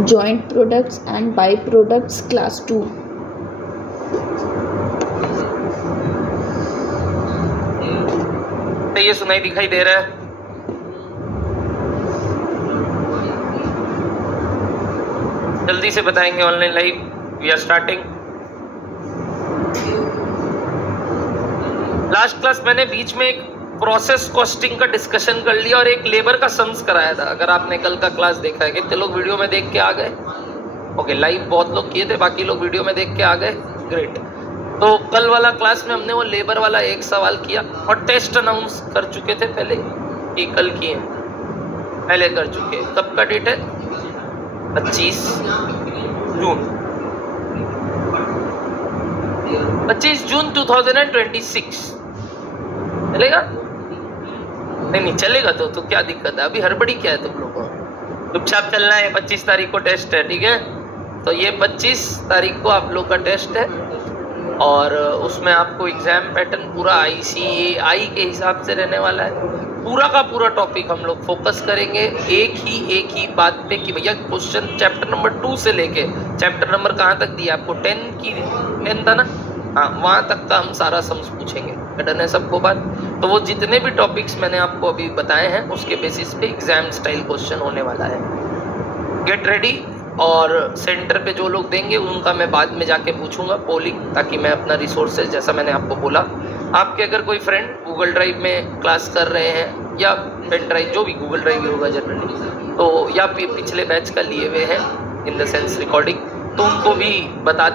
joint products and byproducts class 2. ये सुनाई दिखाई दे रहा है? जल्दी से बताएंगे। Online live we are starting. Last class मैंने बीच में एक प्रोसेस कॉस्टिंग का डिस्कशन कर लिया और एक लेबर का सम्स कराया था। अगर आपने कल का क्लास देखा है, कितने लोग वीडियो में देख के आ गए? ओके, लाइव बहुत लोग किए थे, बाकी लोग वीडियो में देख के आ गए, ग्रेट। तो कल वाला क्लास में हमने वो लेबर वाला एक सवाल किया और टेस्ट अनाउंस कर चुके थे पहले कि कल किए, पहले कर चुके। कब का डेट है? 25 जून 25 जून 2026। चलेगा? नहीं चलेगा तो क्या दिक्कत है? अभी हड़बड़ी क्या है तुम लोगों को? चुपचाप चलना है। 25 तारीख को टेस्ट है, ठीक है? तो ये 25 तारीख को आप लोग का टेस्ट है और उसमें आपको एग्जाम पैटर्न पूरा ICAI के हिसाब से रहने वाला है। पूरा का पूरा टॉपिक हम लोग फोकस करेंगे एक ही बात पे कि भैया क्वेश्चन चैप्टर नंबर 2 से लेके चैप्टर नंबर कहाँ तक दिया आपको? 10 था ना? हाँ, वहाँ तक का हम सारा सम्स पूछेंगे। डन है सबको बात? तो वो जितने भी टॉपिक्स मैंने आपको अभी बताए हैं उसके बेसिस पे एग्जाम स्टाइल क्वेश्चन होने वाला है। Get ready. और सेंटर पे जो लोग देंगे उनका मैं बाद में जाके पूछूंगा पोलिंग, ताकि मैं अपना रिसोर्सेज, जैसा मैंने आपको बोला, आपके अगर कोई फ्रेंड गूगल ड्राइव में क्लास कर रहे हैं या पेन ड्राइव, जो भी गूगल ड्राइव ही होगा जनरली, तो या पिछले बैच का लिए हुए हैं इन द सेंस रिकॉर्डिंग, तो उनको भी बता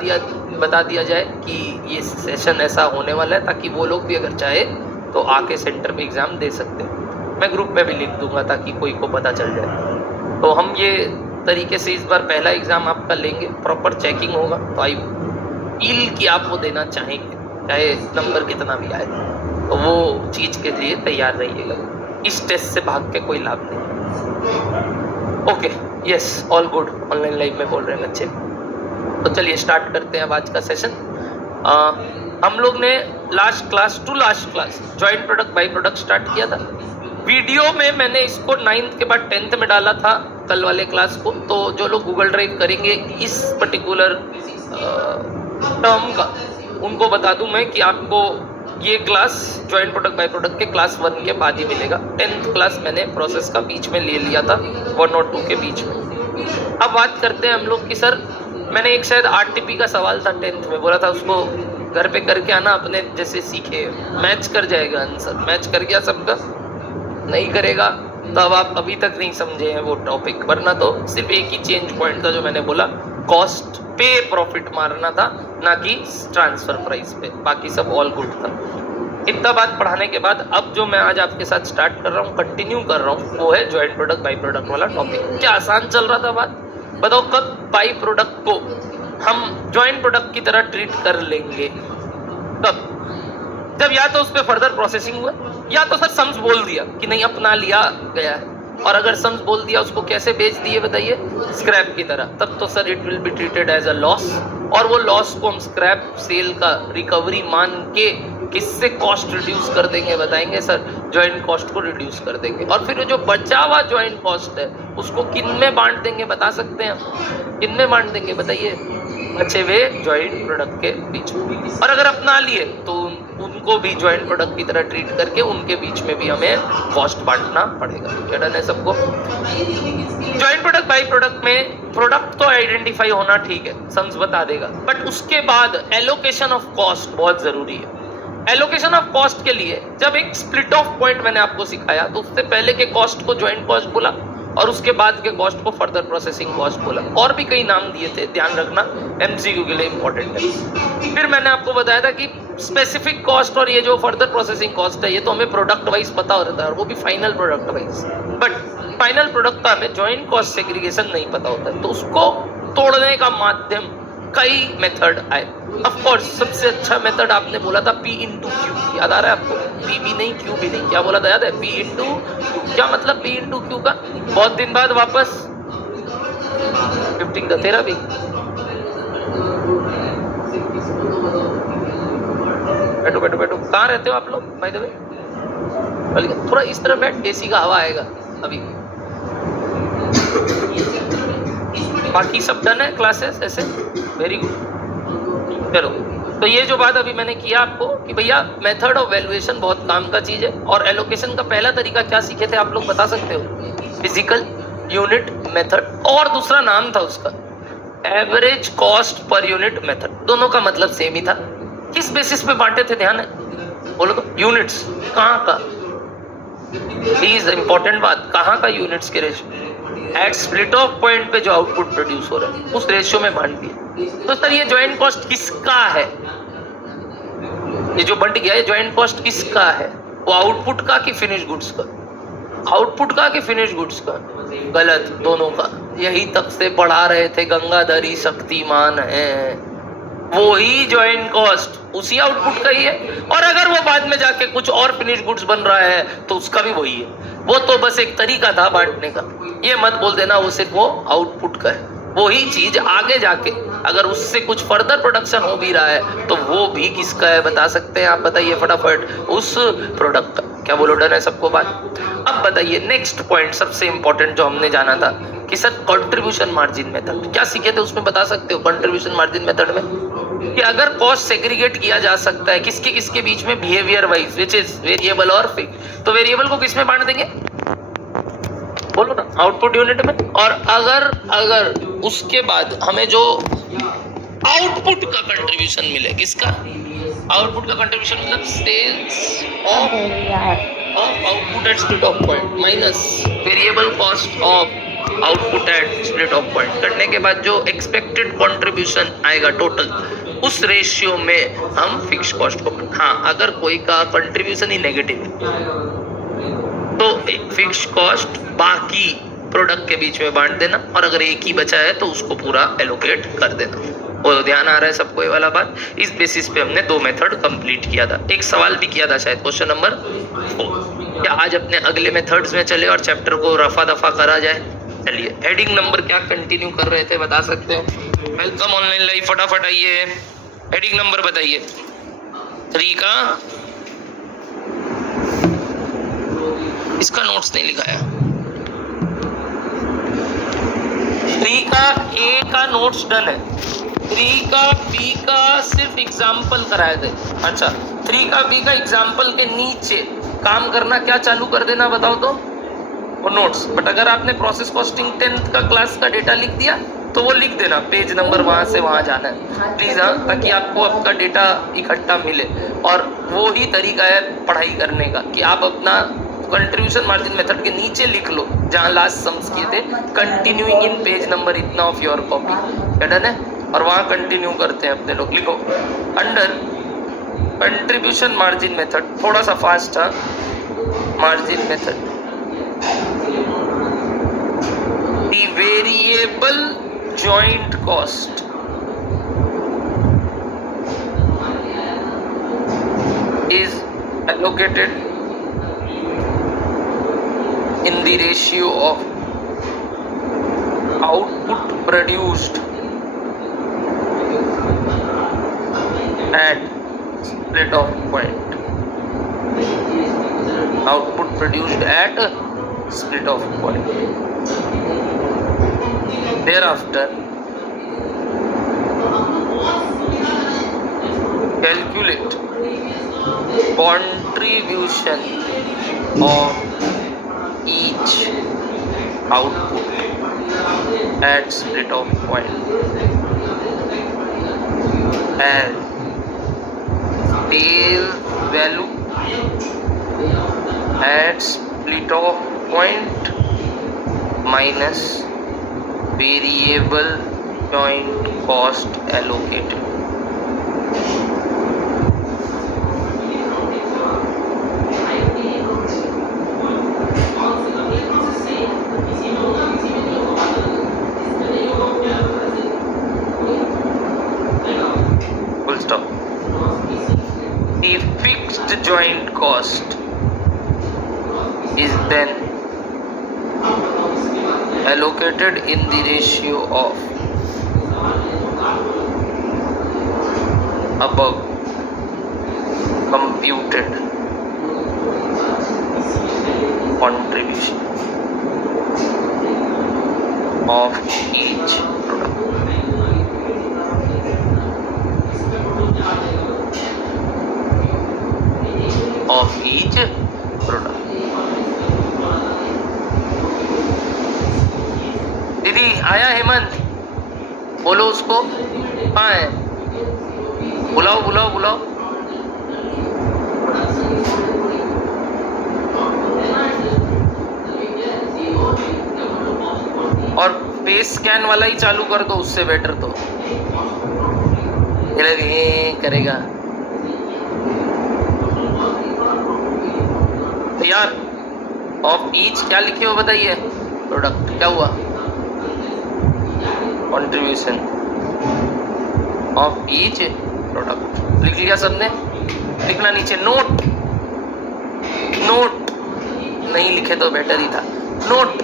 दिया जाए कि ये सेशन ऐसा होने वाला है, ताकि वो लोग भी अगर चाहे तो आके सेंटर में एग्ज़ाम दे सकते हैं। मैं ग्रुप में भी लिख दूंगा ताकि कोई को पता चल जाए। तो हम ये तरीके से इस बार पहला एग्ज़ाम आपका लेंगे, प्रॉपर चेकिंग होगा। तो आई फील कि आप वो देना चाहेंगे, चाहे नंबर कितना भी आए, तो वो चीज़ के लिए तैयार रहिएगा। इस टेस्ट से भाग के कोई लाभ नहीं। Okay, yes, all good. Online live में बोल रहे हैं बच्चे। तो चलिए स्टार्ट करते हैं अब आज का सेशन। हम लोग ने last class joint product by product start किया था। वीडियो में मैंने इसको 9th के बाद 10th में डाला था कल वाले क्लास को। तो जो लोग गूगल ड्राइव करेंगे इस पर्टिकुलर टर्म का, उनको बता दूं मैं कि आपको ये class joint product by product के क्लास 1 के बाद ही मिलेगा। 10th क्लास मैंने प्रोसेस का बीच में ले लिया था, 1 और 2 के बीच में। अब बात करते हैं हम लोग कि सर, मैंने एक शायद RTP का सवाल था 10th में, बोला था उसको घर पे करके आना, अपने जैसे सीखे, मैच कर जाएगा आंसर। मैच कर गया सबका? नहीं करेगा तो अब आप अभी तक नहीं समझे हैं वो टॉपिक, वरना तो सिर्फ एक ही चेंज पॉइंट था जो मैंने बोला, कॉस्ट पे प्रॉफिट मारना था, ना कि ट्रांसफर प्राइस पे। बाकी सब ऑल गुड था। इतना बात पढ़ाने के बाद अब जो मैं आज आपके साथ स्टार्ट कर रहा हूँ, कंटिन्यू कर रहा हूँ, वो है जॉइंट प्रोडक्ट बाई प्रोडक्ट वाला टॉपिक। क्या आसान चल रहा था बात? बताओ कब बाई प्रोडक्ट को हम जॉइंट प्रोडक्ट की तरह ट्रीट कर लेंगे? कब? जब या तो उस पर फर्दर प्रोसेसिंग हुआ, या तो सर सम्स बोल दिया कि नहीं अपना लिया गया है। और अगर सम्स बोल दिया, उसको कैसे बेच दिए बताइए? स्क्रैप की तरह। तब तो sir it will be treated as a loss, और वो लॉस को हम स्क्रैप सेल का रिकवरी मान के किससे कॉस्ट रिड्यूस कर देंगे बताएंगे सर? जॉइंट कॉस्ट को रिड्यूस कर देंगे। और फिर जो बचा हुआ जॉइंट कॉस्ट है उसको किन में बांट देंगे बता सकते हैं? किन में बांट देंगे बताइए? बचे हुए जॉइंट प्रोडक्ट के बीच में। और अगर अपना लिए तो उनको भी जॉइंट प्रोडक्ट की तरह ट्रीट करके उनके बीच में भी हमें कॉस्ट बांटना पड़ेगा। क्या डन है सबको? जॉइंट प्रोडक्ट बाई प्रोडक्ट में प्रोडक्ट तो आइडेंटिफाई होना ठीक है, सम्स बता देगा, बट उसके बाद एलोकेशन ऑफ कॉस्ट बहुत जरूरी है। एलोकेशन ऑफ कॉस्ट के लिए जब एक स्प्लिट ऑफ पॉइंट मैंने आपको सिखाया, तो उससे पहले के कॉस्ट को जॉइंट कॉस्ट बोला और उसके बाद के कॉस्ट को फर्दर प्रोसेसिंग कॉस्ट बोला। और भी कई नाम दिए थे, ध्यान रखना, MCQ के लिए इंपॉर्टेंट है। फिर मैंने आपको बताया था कि स्पेसिफिक कॉस्ट और ये जो फर्दर प्रोसेसिंग कॉस्ट है, ये तो हमें प्रोडक्ट वाइज पता होता है, और वो भी final product wise. But final product का हमें जॉइंट कॉस्ट सेग्रीगेशन नहीं पता होता है, तो उसको तोड़ने का माध्यम कई मेथड आए। ऑफ कोर्स सबसे अच्छा मेथड आपने बोला था P/Q, याद आ रहा है आपको? P भी नहीं, Q भी नहीं, क्या बोला था याद है? P/Q। क्या मतलब P/Q का? बहुत दिन बाद वापस 15 का तेरा भी। बैठो बैठो बैठो, कहाँ रहते हो आप लोग बाय द वे? थोड़ा इस तरफ बैठ, AC का हवा आएगा अभी। बाकी सब डन है क्लासेस ऐसे? Very good. चलो, तो ये जो बात अभी मैंने किया आपको कि भैया मेथड ऑफ वैल्यूएशन बहुत काम का चीज है। और एलोकेशन का पहला तरीका क्या सीखे थे आप लोग बता सकते हो? फिजिकल यूनिट मेथड, और दूसरा नाम था उसका average cost per unit method. दोनों का मतलब सेम ही था। किस बेसिस पे बांटे थे ध्यान है? बोलो तो। यूनिट्स कहाँ का? प्लीज इंपॉर्टेंट बात, कहाँ का यूनिट्स के ratio? Eight split of point पे जो आउटपुट प्रोड्यूस हो रहा है उस रेशियो में बांट दिया। तो सर ये ज्वाइंट कॉस्ट किसका है? ये जो बंट गया है ज्वाइंट कॉस्ट किसका है? वो आउटपुट का कि फिनिश गुड्स का? आउटपुट का कि फिनिश गुड्स का? गलत, दोनों का। यही तब से पढ़ा रहे थे गंगाधरी शक्तिमान है, वो ही ज्वाइंट कॉस्ट उसी आउटपुट का ही है। और अगर वो बाद में जाके कुछ और फिनिश गुड्स बन रहा है तो उसका भी वही है। वो तो बस एक तरीका था बांटने का। ये मत बोल देना वो सिर्फ वो आउटपुट का है। वही चीज आगे जाके अगर उससे कुछ फर्दर प्रोडक्शन हो भी रहा है तो वो भी किसका है बता सकते हैं आप? बताइए फटाफट, उस प्रोडक्ट का। क्या बोलो, डन है सबको बात? अब बताइए नेक्स्ट पॉइंट सबसे इंपॉर्टेंट जो हमने जाना था कि सर कंट्रीब्यूशन मार्जिन मेथड क्या सीखे थे उसमें बता सकते हो? कंट्रीब्यूशन मार्जिन मेथड में कि अगर कॉस्ट सेग्रीगेट किया जा सकता है किसके किसके बीच में? Behaviour wise, which is variable और फिक्स। तो वेरिएबल को किस में बांट देंगे? बोलो ना, आउटपुट यूनिट में। और अगर उसके बाद हमें जो आउटपुट का कंट्रीब्यूशन मिले, किसका आउटपुट का कंट्रीब्यूशन? मतलब sales of output at split of point minus variable cost of output at split of point करने के बाद जो एक्सपेक्टेड कंट्रीब्यूशन आएगा टोटल, उस रेशियो में हम फिक्स कॉस्ट को। हाँ, अगर कोई का कंट्रीब्यूशन ही नेगेटिव है तो फिक्स कॉस्ट बाकी प्रोडक्ट के बीच में बांट देना, और अगर एक ही बचा है तो उसको पूरा एलोकेट कर देना। वो ध्यान आ रहा है सबको ये वाला बात? इस बेसिस पे हमने 2 मेथड कंप्लीट किया था। एक सवाल भी किया था शायद, क्वेश्चन नंबर 4। क्या आज अपने अगले मेथड्स में चले और चैप्टर को रफा दफा करा जाए? चलिए, हेडिंग नंबर क्या कंटिन्यू कर रहे थे बता सकते हो? वेलकम ऑनलाइन लाइव, फटाफट आइए। हेडिंग नंबर बताइए। 3 का इसका नोट्स नहीं लिखा है। 3 का ए का नोट्स डन है। 3 का बी का सिर्फ एग्जाम्पल कराए थे। अच्छा, 3 का बी का एग्जाम्पल के नीचे काम करना क्या चालू कर देना बताओ तो? वो नोट्स। बट अगर आपने प्रोसेस कॉस्टिंग 10th का क्लास का डेटा लिख दिया तो वो लिख देना, पेज नंबर वहाँ से वहाँ जाना है प्लीज़। हाँ, ताकि आपको आपका डेटा इकट्ठा मिले। और वो ही तरीका है पढ़ाई करने का कि आप अपना कंट्रीब्यूशन मार्जिन मेथड के नीचे लिख लो जहाँ लास्ट सम्स किए थे, कंटिन्यूइंग इन पेज नंबर इतना ऑफ योर कॉपी। क्या डन है? और वहाँ कंटिन्यू करते हैं अपने लोग। लिखो अंडर कंट्रीब्यूशन मार्जिन मेथड, थोड़ा सा फास्ट। हाँ, margin method the variable joint cost is allocated in the ratio of output produced at split off point. Output produced at split off point. Thereafter, calculate contribution of each output at split off point and sales value at split off point minus variable joint cost allocated. Full stop. The fixed joint cost is then allocated in the ratio of above computed contribution of each आया हेमंत? बोलो उसको, कहाँ है? बुलाओ बुलाओ बुलाओ। और face scan वाला ही चालू कर दो, उससे बेटर तो ये करेगा यार। ऑफ ईच क्या लिखे हो बताइए? प्रोडक्ट क्या हुआ? कंट्रीब्यूशन ऑफ ईच प्रोडक्ट लिख लिया सबने? लिखना नीचे नोट। नोट नहीं लिखे तो बेटर ही था। Note,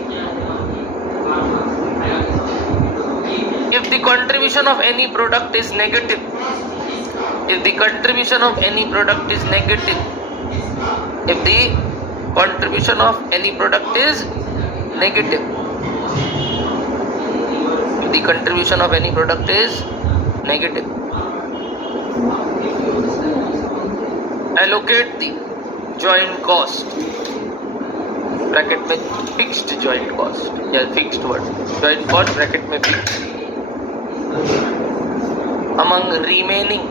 if the contribution of any product is negative, if the contribution of any product is negative, if the contribution of any product is negative, if the contribution of any product is negative, allocate the joint cost, bracket में fixed joint cost या fixed word joint cost bracket में fixed, among remaining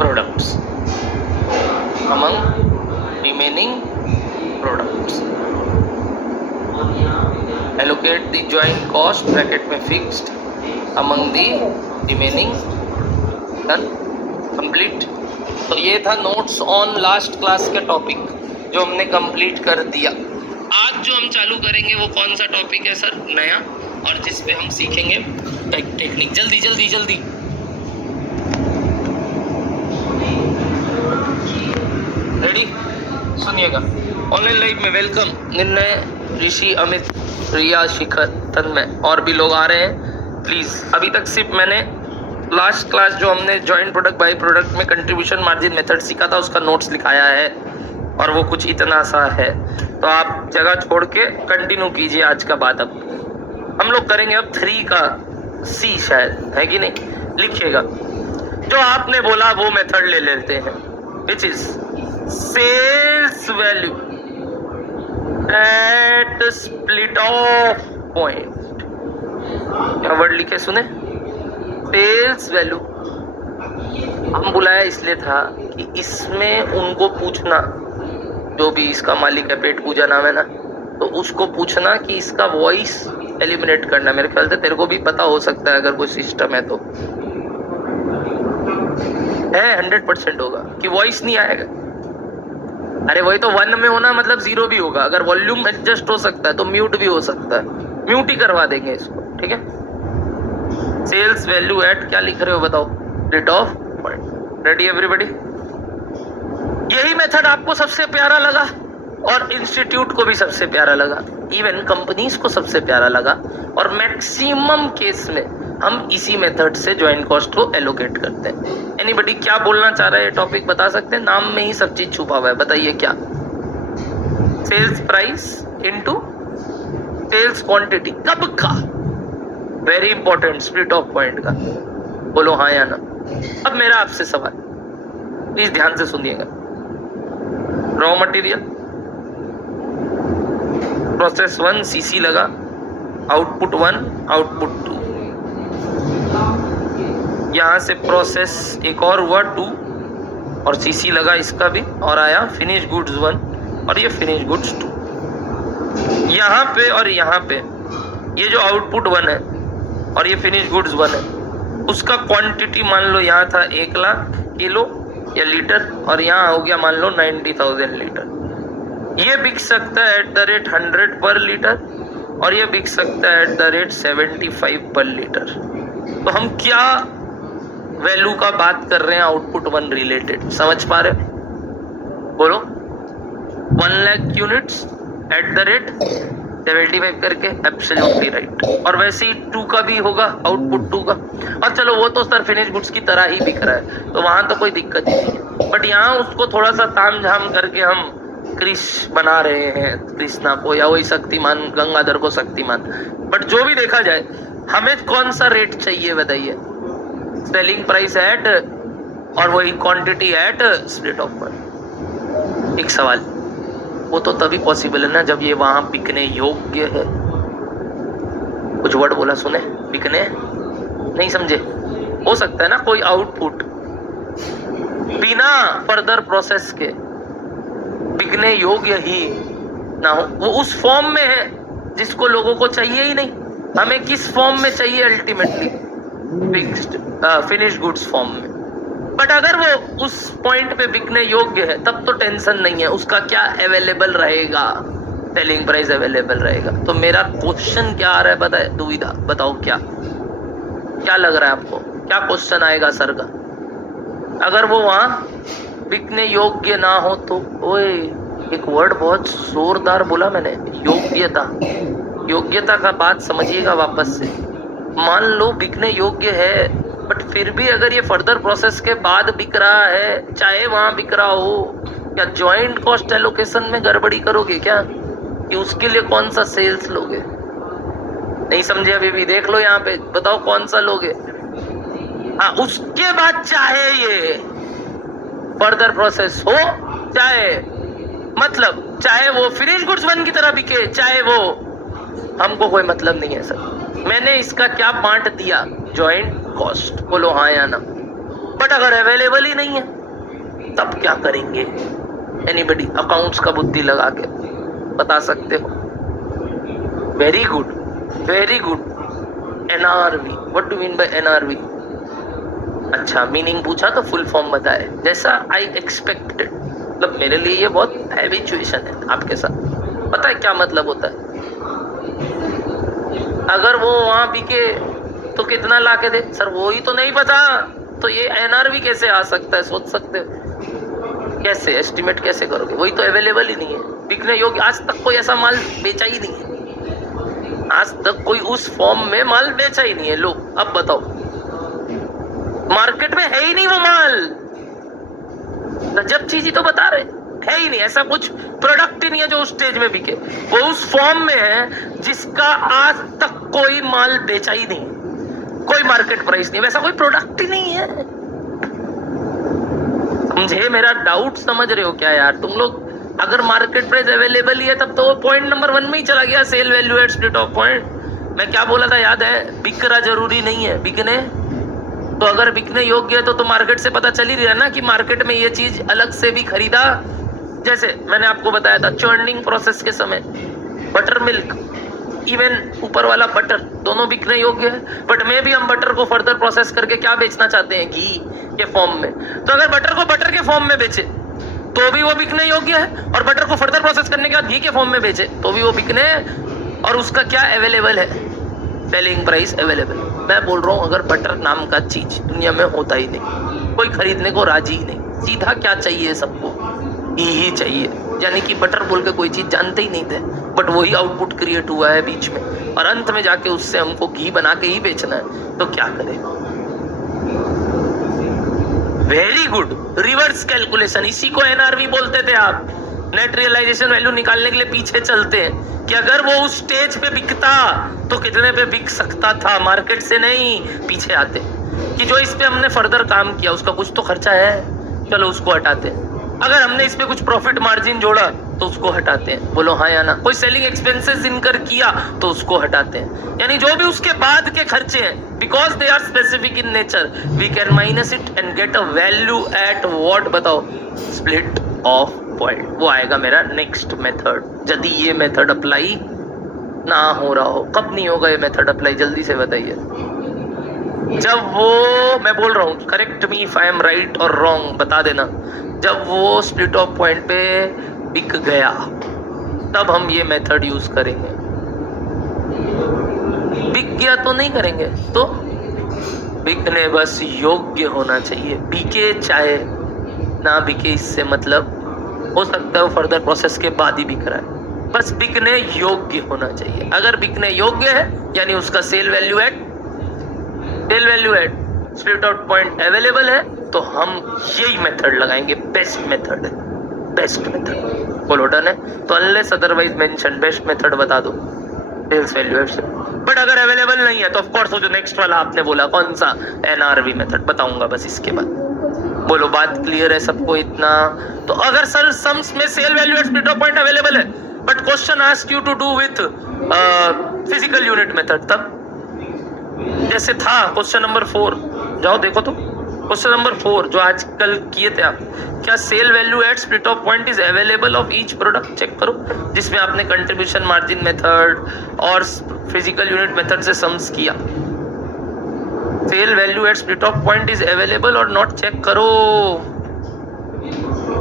products, among remaining products, allocate the joint cost bracket में fixed among the remaining। Done, complete. तो ये था notes on last class के topic जो हमने complete कर दिया। आज जो हम चालू करेंगे वो कौन सा टॉपिक है सर? नया, और जिस पे हम सीखेंगे टेक्निक। जल्दी जल्दी जल्दी। रेडी? सुनिएगा। ऑनलाइन लाइव में वेलकम। निर्णय, ऋषि, अमित, रिया, शिखर, तन्मय और भी लोग आ रहे हैं। प्लीज, अभी तक सिर्फ मैंने लास्ट क्लास जो हमने जॉइंट प्रोडक्ट बाई प्रोडक्ट में कंट्रीब्यूशन मार्जिन मेथड सीखा था उसका नोट्स लिखाया है, और वो कुछ इतना सा है। तो आप जगह छोड़ के कंटिन्यू कीजिए आज का बात। अब हम लोग करेंगे अब 3 का सी, शायद है कि नहीं? लिखिएगा। जो आपने बोला वो मेथड ले लेते हैं, which is sales value at split of point. क्या वर्ड लिखे सुने? Sales value. हम बुलाया इसलिए था कि इसमें उनको पूछना, जो भी इसका मालिक है, पेट पूजा नाम है ना, तो उसको पूछना कि इसका वॉइस एलिमिनेट करना। मेरे ख्याल से तेरे को भी पता हो सकता है अगर कोई सिस्टम है तो है, 100% होगा कि वॉइस नहीं आएगा। अरे वही तो 1 में होना मतलब 0 भी होगा। अगर वॉल्यूम एडजस्ट हो सकता है तो म्यूट भी हो सकता है, म्यूट ही करवा देंगे इसको, ठीक है? सेल्स वैल्यू एट क्या लिख रहे हो बताओ? Rate of point. Ready everybody? यही मेथड आपको सबसे प्यारा लगा और इंस्टीट्यूट को भी सबसे प्यारा लगा, इवन कंपनीज को सबसे प्यारा लगा, और मैक्सिमम केस में हम इसी मेथड से जॉइंट कॉस्ट को एलोकेट करते हैं। एनीबॉडी क्या बोलना चाह रहा है? टॉपिक बता सकते हैं? नाम में ही सब चीज छुपा हुआ है, बताइए क्या? Sales price into sales quantity. कब का? Very important, split of point का। बोलो हाँ या ना। अब मेरा आपसे सवाल, प्लीज ध्यान से सुनिएगा। रॉ मटेरियल प्रोसेस 1 सीसी लगा, आउटपुट 1 आउटपुट 2, यहां से प्रोसेस एक और हुआ 2 और सीसी लगा इसका भी, और आया फिनिश गुड्स 1 और ये फिनिश गुड्स 2। यहाँ पे और यहाँ पे ये जो आउटपुट 1 है और ये फिनिश गुड्स 1 है, उसका क्वांटिटी मान लो यहाँ था 1 लाख किलो या लीटर, और यहाँ हो गया मान लो 90,000 लीटर। ये बिक सकता है एट द रेट 100 पर लीटर, और ये बिक सकता है एट द रेट 75 पर लीटर। तो हम क्या वैल्यू का बात कर रहे हैं आउटपुट 1 रिलेटेड? समझ पा रहे हो? बोलो। 1 lakh units at the rate 75 करके, एब्सोल्युटली राइट। और वैसे ही 2 का भी होगा, आउटपुट 2 का। और चलो वो तो सर फिनिश गुड्स की तरह ही बिक रहा है, तो वहां तो कोई दिक्कत नहीं है, बट यहाँ उसको थोड़ा सा ताम झाम करके हम क्रिश बना रहे हैं, कृष्णा को या वही शक्तिमान, गंगाधर को शक्तिमान। बट जो भी देखा जाए, हमें कौन सा रेट चाहिए बताइए? सेलिंग प्राइस एट और वही quantity eight split of point. एक सवाल, वो तो तभी पॉसिबल है ना जब ये वहां बिकने योग्य है। वर्ड बोला सुने, बिकने नहीं समझे? हो सकता है ना कोई आउटपुट बिना फर्दर प्रोसेस के बिकने योग्य ही ना हो, वो उस फॉर्म में है जिसको लोगों को चाहिए ही नहीं। हमें किस फॉर्म में चाहिए? Ultimately fixed finish goods form में। बट अगर वो उस पॉइंट पे बिकने योग्य है तब तो टेंशन नहीं है, उसका क्या अवेलेबल रहेगा, सेलिंग प्राइस अवेलेबल रहेगा। तो मेरा क्वेश्चन क्या आ रहा है बताए, दुविधा बताओ, क्या लग रहा है आपको, क्या क्वेश्चन आएगा सर का? अगर वो वहां बिकने योग्य ना हो तो, ओए एक वर्ड बहुत जोरदार बोला मैंने, योग्यता। योग्यता का बात समझिएगा वापस से। मान लो बिकने योग्य है, बट फिर भी अगर ये फर्दर प्रोसेस के बाद बिक रहा है, चाहे वहां बिक रहा हो, क्या जॉइंट कॉस्ट एलोकेशन में गड़बड़ी करोगे क्या? कि उसके लिए कौन सा सेल्स लोगे? नहीं समझे अभी भी? देख लो यहाँ पे, बताओ कौन सा लोगे? हाँ, उसके बाद चाहे ये फर्दर प्रोसेस हो, चाहे वो फिनिश गुड्स वन की तरह बिके, चाहे वो, हमको कोई मतलब नहीं है सर। मैंने इसका क्या बांट दिया? Joint cost. बोलो हाँ या ना। बट अगर अवेलेबल ही नहीं है तब क्या करेंगे? एनीबडी अकाउंट्स का बुद्धि लगा के बता सकते हो? Very good, very good. NRV, what do mean by NRV? अच्छा, मीनिंग पूछा तो फुल फॉर्म बताए, जैसा आई एक्सपेक्टेड। मतलब मेरे लिए ये बहुत हैबिचुएशन है आपके साथ। पता है क्या मतलब होता है? अगर वो वहां बिके तो कितना ला के दे? सर वो ही तो नहीं पता, तो ये NRV कैसे आ सकता है? सोच सकते हो कैसे? एस्टिमेट कैसे करोगे? वही तो अवेलेबल ही नहीं है, बिकने योग्य। आज तक कोई ऐसा माल बेचा ही नहीं है, आज तक कोई उस फॉर्म में माल बेचा ही नहीं है। लो अब बताओ, मार्केट में है ही नहीं वो माल। गजब चीज ही तो बता रहे, है ही नहीं, ऐसा कुछ प्रोडक्ट ही नहीं है जो उस स्टेज में बिके। वो उस फॉर्म में है जिसका आज तक कोई माल बेचा ही नहीं, कोई मार्केट प्राइस नहीं, वैसा कोई प्रोडक्ट ही नहीं है। समझे मेरा डाउट? समझ रहे हो क्या यार तुम लोग? अगर मार्केट प्राइस अवेलेबल ही है तब तो वो पॉइंट नंबर 1 में ही चला गया, sale value at split of point. मैं क्या बोला था याद है? बिकना जरूरी नहीं है, बिकने तो अगर बिकने योग्य है तो मार्केट से पता चल ही रहा ना कि मार्केट में ये चीज अलग से भी खरीदा। जैसे मैंने आपको बताया था चर्निंग प्रोसेस के समय बटर मिल्क, इवन ऊपर वाला बटर, दोनों बिकने योग्य है। बट में भी हम बटर को फर्दर प्रोसेस करके क्या बेचना चाहते हैं? घी के फॉर्म में। तो अगर बटर को बटर के फॉर्म में बेचे तो भी वो बिकने योग्य है, और बटर को फर्दर प्रोसेस करने के बाद घी के फॉर्म में बेचे तो भी वो बिकने, और उसका क्या अवेलेबल है? Selling price available. मैं बोल रहा हूँ अगर बटर नाम का चीज दुनिया में होता ही नहीं, कोई खरीदने को राजी ही नहीं, सीधा क्या चाहिए सबको? घी ही चाहिए। यानी कि बटर बोल के कोई चीज जानते ही नहीं थे, बट वही आउटपुट क्रिएट हुआ है बीच में, और अंत में जाके उससे हमको घी बना के ही बेचना है, तो क्या करें? वेरी गुड, रिवर्स कैलकुलेशन, इसी को NRV बोलते थे आप। नेट रियलाइजेशन वैल्यू निकालने के लिए पीछे चलते हैं कि अगर वो उस स्टेज पे बिकता तो कितने पे बिक सकता था, मार्केट से नहीं। पीछे आते कि जो इस पे हमने फर्दर काम किया उसका कुछ तो खर्चा है, चलो उसको हटाते हैं। अगर हमने इस पे कुछ प्रॉफिट मार्जिन जोड़ा तो उसको हटाते हैं। बोलो हाँ या ना। कोई सेलिंग एक्सपेंसेस इनकर किया तो उसको हटाते हैं। यानी जो भी उसके बाद के खर्चे हैं, because they are specific in nature, we can minus it and get a value at what? बताओ, स्प्लिट ऑफ पॉइंट। वो आएगा मेरा नेक्स्ट मेथड। यदि ये मेथड अप्लाई ना हो रहा हो, कब नहीं होगा ये मेथड अप्लाई? जल्दी से बताइए। जब वो, मैं बोल रहा हूँ, correct me if I am right और रॉन्ग, बता देना। जब वो स्प्लिट ऑफ पॉइंट पे बिक गया तब हम ये मेथड यूज करेंगे। बिक गया तो नहीं करेंगे, तो बिकने बस योग्य होना चाहिए। बिके चाहे ना बिके, इससे मतलब हो सकता है वो फर्दर प्रोसेस के बाद ही बिक रहा है, बस बिकने योग्य होना चाहिए। अगर बिकने योग्य है यानी उसका sale value at split out point available है, तो हम यही मेथड लगाएंगे। बेस्ट मेथड है, बेस्ट मेथड। बोलो डन है? तो unless otherwise mention best method बता दो, सेल्स वैल्यू एट। बट अगर अवेलेबल नहीं है तो ऑफ कोर्स वो जो नेक्स्ट वाला आपने बोला कौन सा, NRV मेथड बताऊंगा बस इसके बाद। बोलो बात क्लियर है सबको इतना? तो अगर सर सम्स में sale value at split of point available है, but question ask you to do with physical unit method, तब जैसे था क्वेश्चन नंबर 4, जाओ देखो तो क्वेश्चन नंबर 4 जो आज कल किए थे आप, क्या sale value at split of point is available of each product, check करो, जिसमें आपने कंट्रीब्यूशन मार्जिन मेथड और फिजिकल यूनिट मेथड से सम्स किया। Sale value at split of point is available और नॉट, चेक करो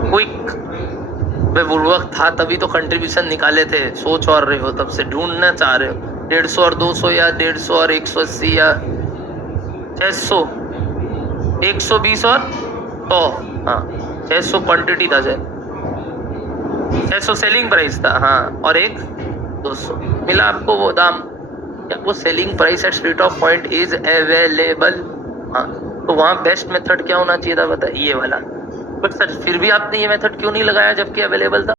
क्विक। बुर्बक था तभी तो कंट्रीब्यूशन निकाले थे, सोच और रहे हो तब से, ढूंढना चाह रहे हो 150 और 200 या 150 और 180 या 600, 120 और 100, हाँ 600 क्वांटिटी था, 600 सेलिंग प्राइस था, हाँ, और एक 200 मिला आपको वो दाम, क्या वो selling price at split of point is available, हाँ, तो वहाँ बेस्ट मेथड क्या होना चाहिए था, बताइए ये वाला। बट सर फिर भी आपने ये मेथड क्यों नहीं लगाया जबकि अवेलेबल था?